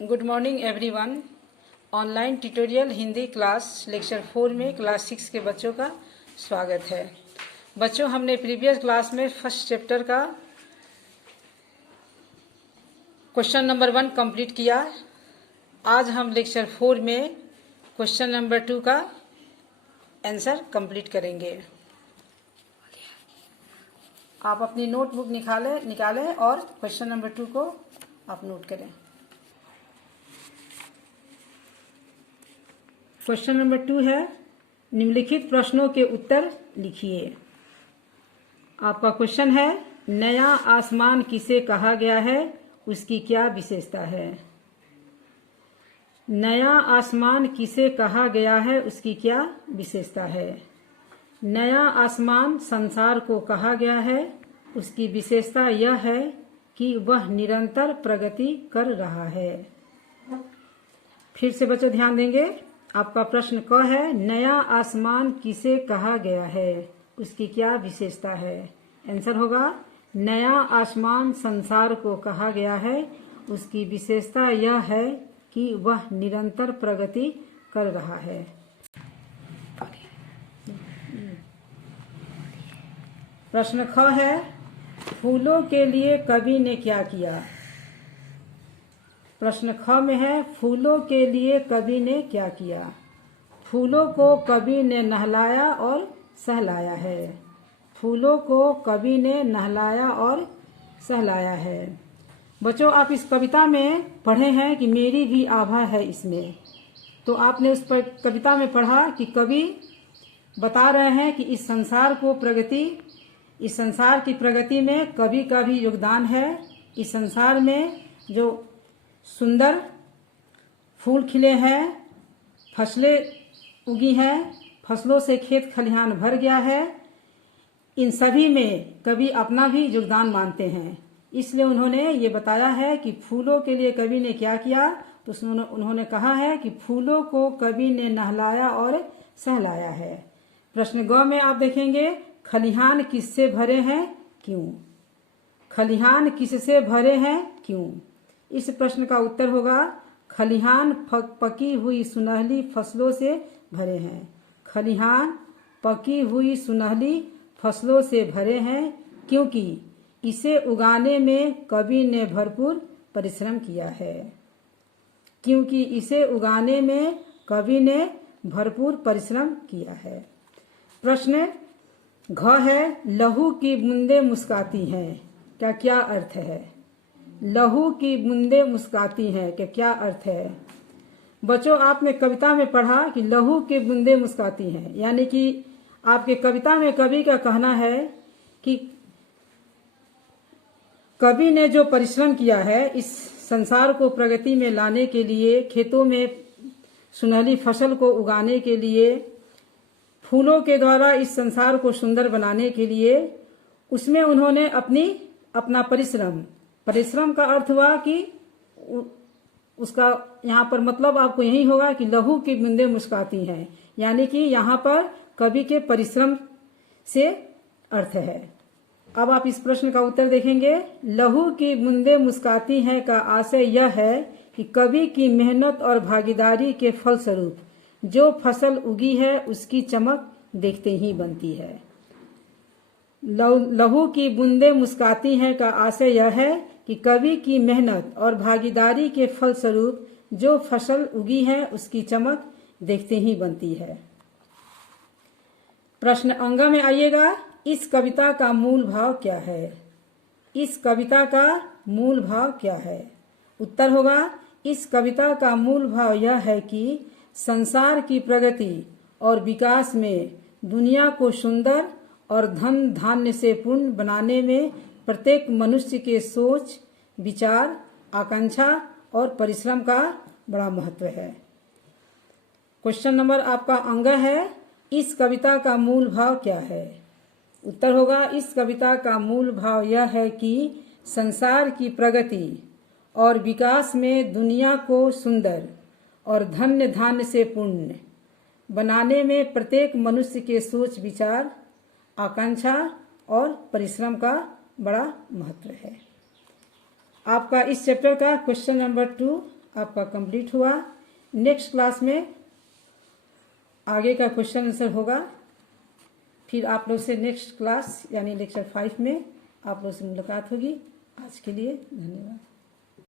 Good morning everyone. Online tutorial Hindi class lecture 4 में class 6 के बच्चों का स्वागत है। बच्चों, हमने प्रीवियस क्लास में फर्स्ट चैप्टर का क्वेश्चन नंबर 1 कंप्लीट किया। आज हम लेक्चर 4 में क्वेश्चन नंबर 2 का आंसर कंप्लीट करेंगे। आप अपनी नोटबुक निकालें और क्वेश्चन नंबर 2 को आप नोट करें। क्वेश्चन नंबर 2 है, निम्नलिखित प्रश्नों के उत्तर लिखिए। आपका क्वेश्चन है, नया आसमान किसे कहा गया है, उसकी क्या विशेषता है। नया आसमान किसे कहा गया है, उसकी क्या विशेषता है। नया आसमान संसार को कहा गया है, उसकी विशेषता यह है कि वह निरंतर प्रगति कर रहा है। फिर से बच्चों ध्यान देंगे। आपका प्रश्न क है, नया आसमान किसे कहा गया है, उसकी क्या विशेषता है। आंसर होगा, नया आसमान संसार को कहा गया है, उसकी विशेषता यह है कि वह निरंतर प्रगति कर रहा है। प्रश्न ख है, फूलों के लिए कवि ने क्या किया। प्रश्न ख में है, फूलों के लिए कवि ने क्या किया। फूलों को कवि ने नहलाया और सहलाया है। फूलों को कवि ने नहलाया और सहलाया है। बच्चों, आप इस कविता में पढ़े हैं कि मेरी भी आभा है इसमें। तो आपने उस कविता में पढ़ा कि कवि बता रहे हैं कि इस संसार की प्रगति में कवि का भी योगदान है। इस संसार में जो सुंदर फूल खिले हैं, फसलें उगी हैं, फसलों से खेत खलिहान भर गया है, इन सभी में कवि अपना भी योगदान मानते हैं। इसलिए उन्होंने ये बताया है कि फूलों के लिए कवि ने क्या किया। तो उन्होंने कहा है कि फूलों को कवि ने नहलाया और सहलाया है। प्रश्न ग में आप देखेंगे, खलिहान किससे भरे हैं, क्यों। खलिहान किससे भरे हैं, क्यों। इस प्रश्न का उत्तर होगा, खलिहान पकी हुई सुनहली फसलों से भरे हैं। खलिहान पकी हुई सुनहली फसलों से भरे हैं क्योंकि इसे उगाने में कवि ने भरपूर परिश्रम किया है। क्योंकि इसे उगाने में कवि ने भरपूर परिश्रम किया है। प्रश्न घ है, लहू की बूंदें मुस्काती हैं, क्या क्या अर्थ है। लहू की बूंदें मुस्काती हैं, क्या अर्थ है। बच्चों, आपने कविता में पढ़ा कि लहू की बूंदें मुस्काती हैं, यानी कि आपके कविता में कवि का कहना है कि कवि ने जो परिश्रम किया है इस संसार को प्रगति में लाने के लिए, खेतों में सुनहली फसल को उगाने के लिए, फूलों के द्वारा इस संसार को सुंदर बनाने के लिए, उसमें उन्होंने अपना परिश्रम का अर्थ हुआ कि उसका यहाँ पर मतलब आपको यही होगा कि लहू की बूंदें मुस्काती हैं, यानी कि यहाँ पर कवि के परिश्रम से अर्थ है। अब आप इस प्रश्न का उत्तर देखेंगे। लहू की बूंदें मुस्काती हैं का आशय यह है कि कवि की मेहनत और भागीदारी के फलस्वरूप जो फसल उगी है उसकी चमक देखते ही बनती है। लहू की बूंदें मुस्काती हैं का आशय यह है कि कवि की मेहनत और भागीदारी के फलस्वरूप जो फसल उगी है उसकी चमक देखते ही बनती है। प्रश्न अंग में आइएगा, इस कविता का मूल भाव क्या है। इस कविता का मूल भाव क्या है। उत्तर होगा, इस कविता का मूल भाव यह है कि संसार की प्रगति और विकास में दुनिया को सुंदर और धन धान्य से पूर्ण बनाने में प्रत्येक मनुष्य के सोच, विचार, आकांक्षा और परिश्रम का बड़ा महत्व है। क्वेश्चन नंबर आपका अंग है, इस कविता का मूल भाव क्या है। उत्तर होगा, इस कविता का मूल भाव यह है कि संसार की प्रगति और विकास में दुनिया को सुंदर और धन्य धान्य से पूर्ण बनाने में प्रत्येक मनुष्य के सोच, विचार, आकांक्षा और परिश्रम का बड़ा महत्व है। आपका इस चैप्टर का क्वेश्चन नंबर 2 आपका कंप्लीट हुआ। नेक्स्ट क्लास में आगे का क्वेश्चन आंसर होगा। फिर आप लोग से नेक्स्ट क्लास यानी लेक्चर 5 में आप लोग से मुलाकात होगी। आज के लिए धन्यवाद।